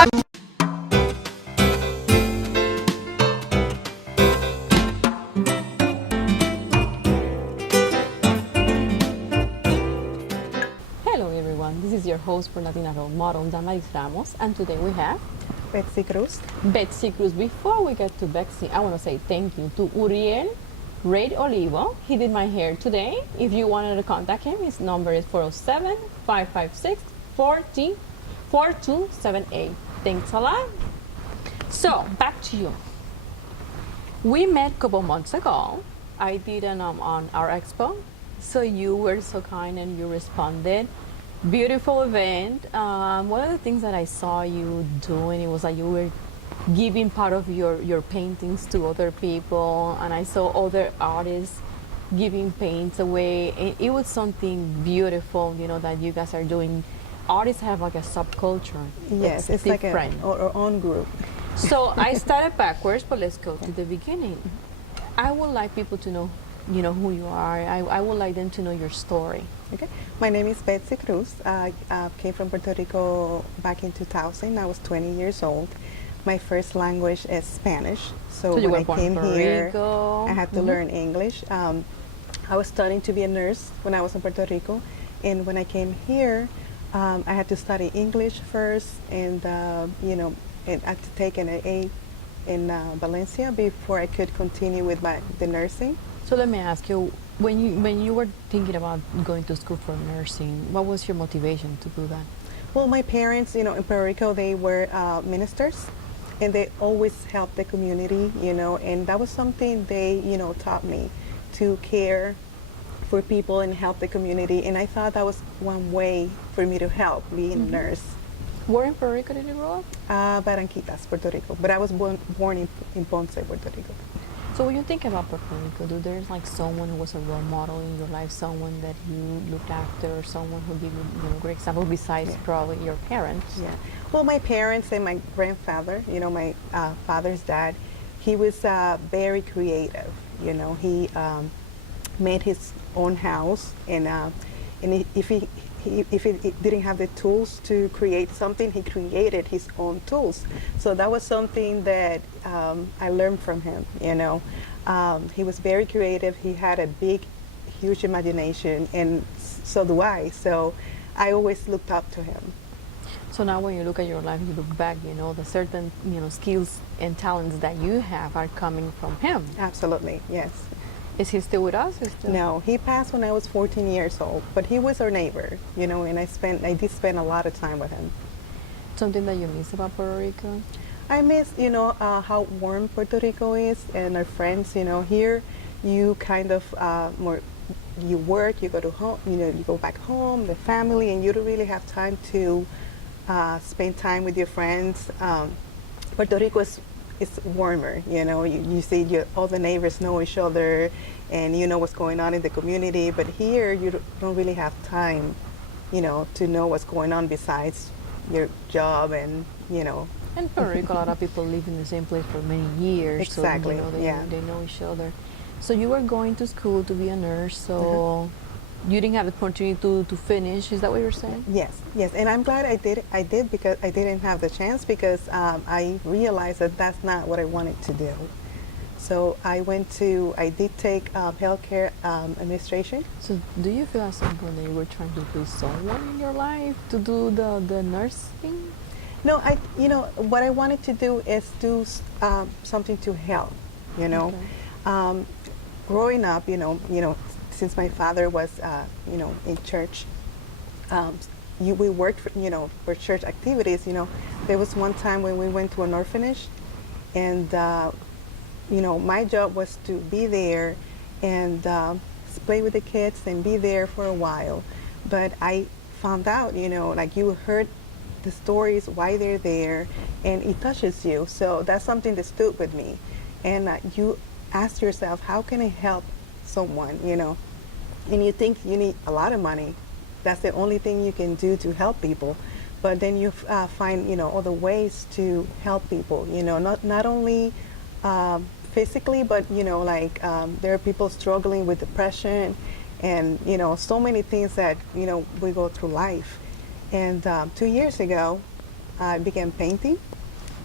Hello everyone, this is your host for Latina role model Damaris Ramos, and today we have Betsie Cruz. Betsie Cruz. Before we get to Betsie, I want to say thank you to Uriel Red Olivo. He did my hair today. If you wanted to contact him, his number is 407-556-4278. Thanks a lot. So, back to you. We met a couple months ago. I did an on our expo. So you were so kind and you responded. Beautiful event. One of the things that I saw you doing, it was like you were giving part of your paintings to other people, and I saw other artists giving paints away. It was something beautiful, that you guys are doing. Artists have like a subculture. Yes, it's different. like our own group. So I started backwards, but let's go to the beginning. I would like people to know, who you are. I would like them to know your story. Okay, my name is Betsie Cruz. I came from Puerto Rico back in 2000. I was 20 years old. My first language is Spanish. So you when were I came Puerto here, Rico. I had to learn English. I was studying to be a nurse when I was in Puerto Rico, and when I came here, I had to study English first, and and I had to take an AA in Valencia before I could continue with the nursing. So let me ask you, when you were thinking about going to school for nursing, what was your motivation to do that? Well, my parents, in Puerto Rico, they were ministers, and they always helped the community, and that was something they, taught me to care for people and help the community, and I thought that was one way for me to help being a nurse. Where in Puerto Rico did you grow up? Barranquitas, Puerto Rico, but I was born in Ponce, Puerto Rico. So when you think about Puerto Rico, there's like someone who was a role model in your life, someone that you looked after, or someone who gave you, a great example besides probably your parents? Yeah. Well, my parents and my grandfather, my father's dad, he was very creative. He made his own house, and if he didn't have the tools to create something, he created his own tools. So that was something that I learned from him. He was very creative. He had a huge imagination, and so do I. So I always looked up to him. So now when you look at your life, you look back, the certain, skills and talents that you have are coming from him. Absolutely, yes. Is he still with us? No, he passed when I was 14 years old, but he was our neighbor, and I did spend a lot of time with him. Something that you miss about Puerto Rico? I miss, how warm Puerto Rico is, and our friends, here you kind of you work, you go to home, you go back home, the family, and you don't really have time to spend time with your friends. Puerto Rico is warmer, you see all the neighbors know each other, and you know what's going on in the community, but here you don't really have time, to know what's going on besides your job and. In Puerto Rico, a lot of people live in the same place for many years. Exactly, So, yeah. They know each other. So you were going to school to be a nurse, so you didn't have the opportunity to finish. Is that what you're saying? Yes, and I'm glad I did because I didn't have the chance because I realized that that's not what I wanted to do. So I did take healthcare administration. So do you feel at some point that you were trying to please someone in your life to do the nursing? No, what I wanted to do is do something to help, Okay. Growing up, since my father was, in church, we worked for church activities, there was one time when we went to an orphanage, and, my job was to be there and play with the kids and be there for a while. But I found out, like you heard the stories, why they're there, and it touches you. So that's something that stood with me. And you ask yourself, how can I help someone, And you think you need a lot of money. That's the only thing you can do to help people. But then you find, other ways to help people, not only physically, but, there are people struggling with depression and, so many things that, we go through life. And 2 years ago, I began painting.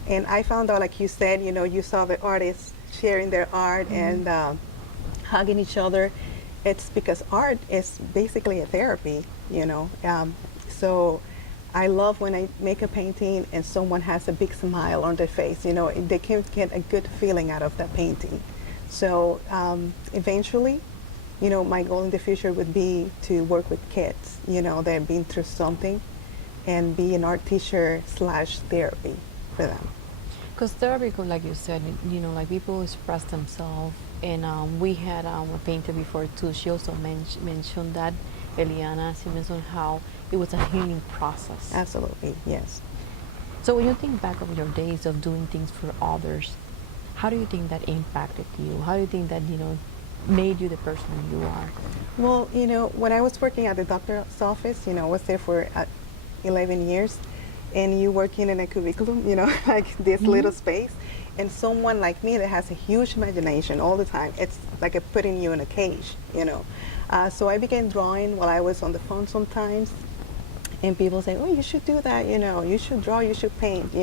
And I found out, like you said, you saw the artists sharing their art and hugging each other. It's because art is basically a therapy, so I love when I make a painting and someone has a big smile on their face. They can get a good feeling out of that painting. So eventually, my goal in the future would be to work with kids, that have been through something, and be an art teacher slash therapy for them. Because therapy, like you said, like people express themselves, and we had a painter before too. She also mentioned that, Eliana, she mentioned how it was a healing process. Absolutely, yes. So when you think back of your days of doing things for others, how do you think that impacted you? How do you think that, made you the person you are? Well, when I was working at the doctor's office, I was there for 11 years, and you working in a curriculum, like this little space, and someone like me that has a huge imagination all the time, it's like putting you in a cage, So I began drawing while I was on the phone sometimes, and people say, oh, you should do that, you should draw, you should paint,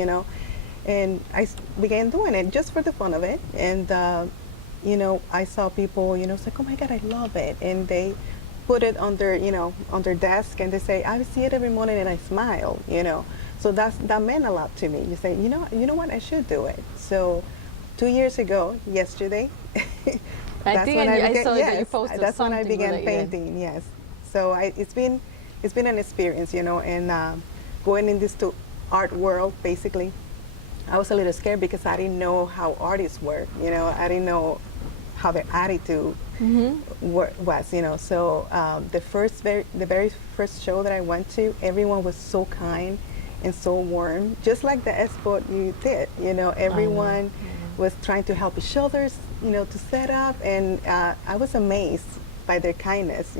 and I began doing it just for the fun of it, and I saw people, it's like, oh my God, I love it, and they put it on their desk, and they say, I see it every morning, and I smile, So that meant a lot to me. You say, you know what, I should do it. So 2 years ago, yesterday, I saw yes, that you posted that's when I something began related. painting. Yes. So it's been an experience, and going in this art world, basically, I was a little scared because I didn't know how artists work. I didn't know how their attitude was. So the very first show that I went to, everyone was so kind and so warm, just like the expo you did. Everyone was trying to help each other, to set up, and I was amazed by their kindness.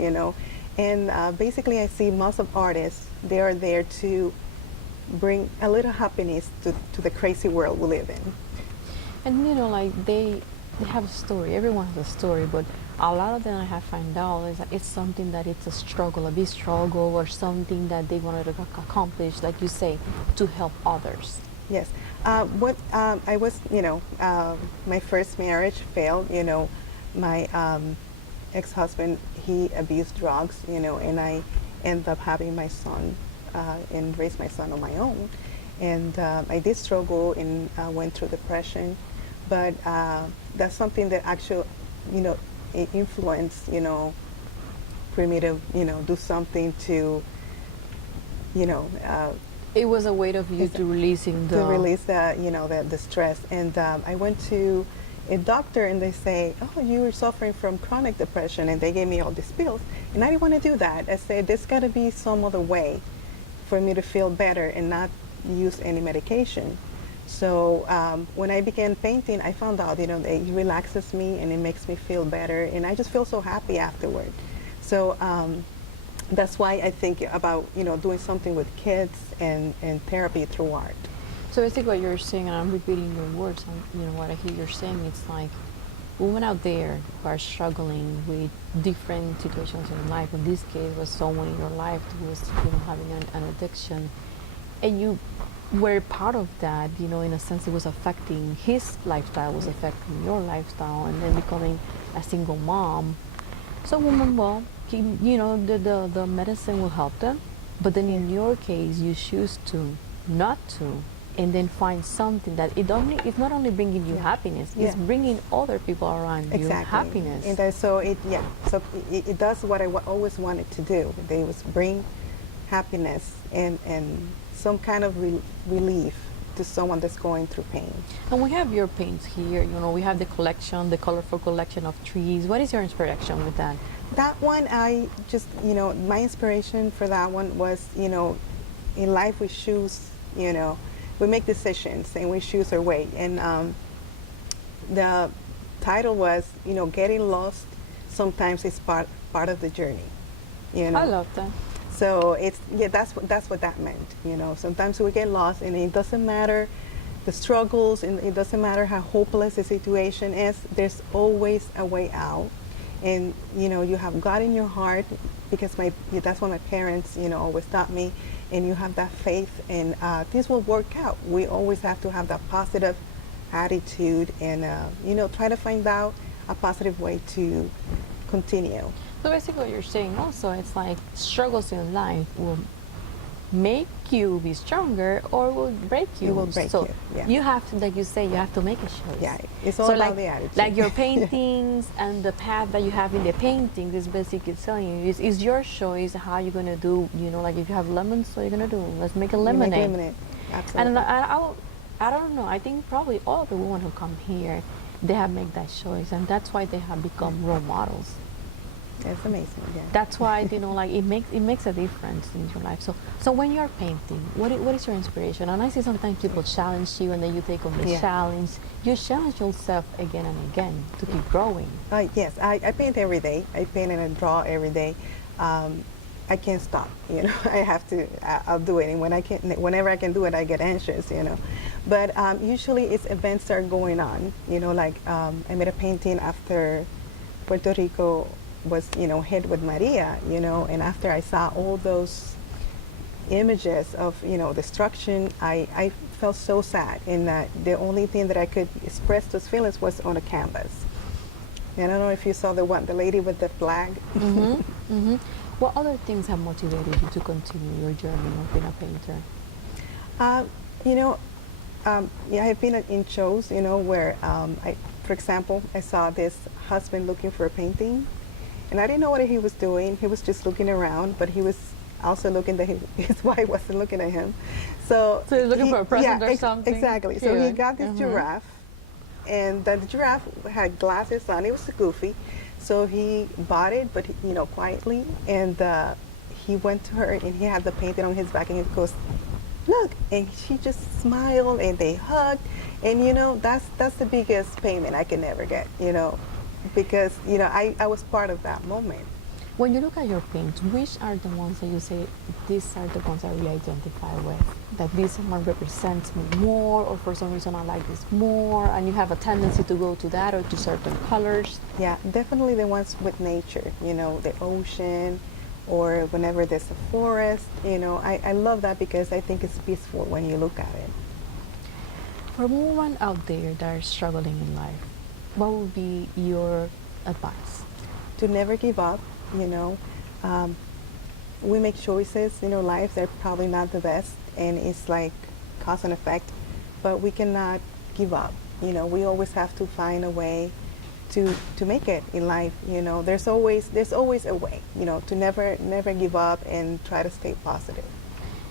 And basically, I see most of artists, they are there to bring a little happiness to the crazy world we live in. And like they have a story. Everyone has a story, but a lot of them I have found out is that it's something that it's a struggle, a big struggle, or something that they wanted to accomplish, like you say, to help others. Yes. I was, my first marriage failed. My ex-husband, he abused drugs, and I ended up having my son and raised my son on my own. And I did struggle and went through depression, but that's something that actually, it influenced, for me to, do something to, It was a way of you to release the stress. And I went to a doctor, and they say, oh, you were suffering from chronic depression, and they gave me all these pills, and I didn't want to do that. I said, there's got to be some other way for me to feel better and not use any medication. So when I began painting, I found out, it relaxes me and it makes me feel better, and I just feel so happy afterward. So that's why I think about, doing something with kids and therapy through art. So I think what you're saying, and I'm repeating your words, what I hear you're saying, it's like women out there who are struggling with different situations in life. In this case, was someone in your life who was having an addiction, and you were part of that. In a sense, it was affecting his lifestyle, was affecting your lifestyle, and then becoming a single mom. So women, well, the medicine will help them, but then in your case, you choose to not to, and then find something that it's not only bringing you happiness, it's bringing other people around you happiness. And so it does what I always wanted to do. They was bring happiness and some kind of relief to someone that's going through pain. And we have your paints here. We have the collection, the colorful collection of trees. What is your inspiration with that? That one, I just, my inspiration for that one was, in life we choose, we make decisions and we choose our way. And the title was, getting lost sometimes is part of the journey. I love that. So that's what that meant. Sometimes we get lost, and it doesn't matter the struggles, and it doesn't matter how hopeless the situation is. There's always a way out, and you have God in your heart, because that's what my parents always taught me, and you have that faith, and this will work out. We always have to have that positive attitude, and try to find out a positive way to continue. So basically, what you're saying also, it's like struggles in life will make you be stronger or will break you. It will break so you, yeah. You have to, like you say, you have to make a choice. Yeah, it's all so about like, the attitude. Like your paintings and the path that you have in the painting is basically telling you is your choice how you're gonna do. Like if you have lemons, what you're gonna do? Let's make a lemonade. Make lemonade. Absolutely. And I don't know. I think probably all the women who come here, they have made that choice, and that's why they have become role models. It's amazing. Yeah. That's why like it makes a difference in your life. So when you're painting, what is your inspiration? And I see sometimes people challenge you, and then you take on the challenge. You challenge yourself again and again to keep growing. Yes, I paint every day. I paint and I draw every day. I can't stop. I have to. I'll do it, and whenever I can do it, I get anxious. But usually it's events that are going on. Like I made a painting after Puerto Rico was hit with Maria, and after I saw all those images of destruction, I felt so sad, and that the only thing that I could express those feelings was on a canvas. And I don't know if you saw the lady with the flag. Mm-hmm. Mm-hmm. What other things have motivated you to continue your journey of being a painter? I have been in shows, where for example, I saw this husband looking for a painting. And I didn't know what he was doing. He was just looking around, but he was also looking that his wife wasn't looking at him. So he's looking for a present or something? Exactly. So he got this giraffe, and the giraffe had glasses on. It was goofy. So he bought it, but quietly. And he went to her, and he had the painting on his back, and he goes, "Look!" And she just smiled, and they hugged. And that's the biggest payment I can ever get. Because I was part of that moment. When you look at your paints, which are the ones that you say these are the ones I really identify with? That this one represents me more, or for some reason I like this more, and you have a tendency to go to that or to certain colors? Yeah, definitely the ones with nature. The ocean, or whenever there's a forest. I love that because I think it's peaceful when you look at it. For a woman out there that are struggling in life, what would be your advice? To never give up. We make choices in our lives that are probably not the best, and it's like cause and effect, but we cannot give up. We always have to find a way to make it in life. There's always a way. To never give up and try to stay positive.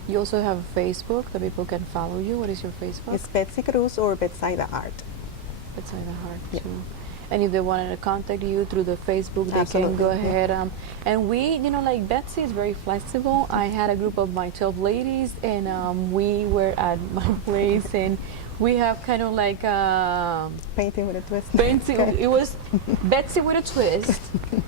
You also have Facebook that people can follow you. What is your Facebook? It's Betsie Cruz or Betsie the Art. Betsie the Art, yeah. too. And if they wanted to contact you through the Facebook, they can go ahead. And we, like Betsie is very flexible. I had a group of my 12 ladies, and we were at my place, and we have kind of like painting with a twist. It was Betsie with a twist.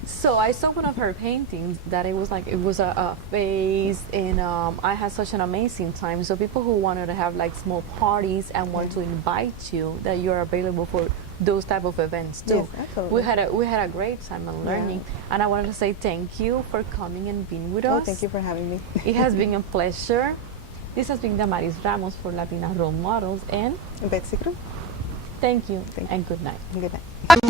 So I saw one of her paintings that it was a face, and I had such an amazing time. So people who wanted to have like small parties and want to invite you, that you're available for those type of events too. Yes, absolutely. We had a great time and learning, and I wanted to say thank you for coming and being with us. Thank you for having me. It has been a pleasure. This has been Damaris Ramos for Latina Role Models, and Betsie Cruz. Thank you, and good night. Good night.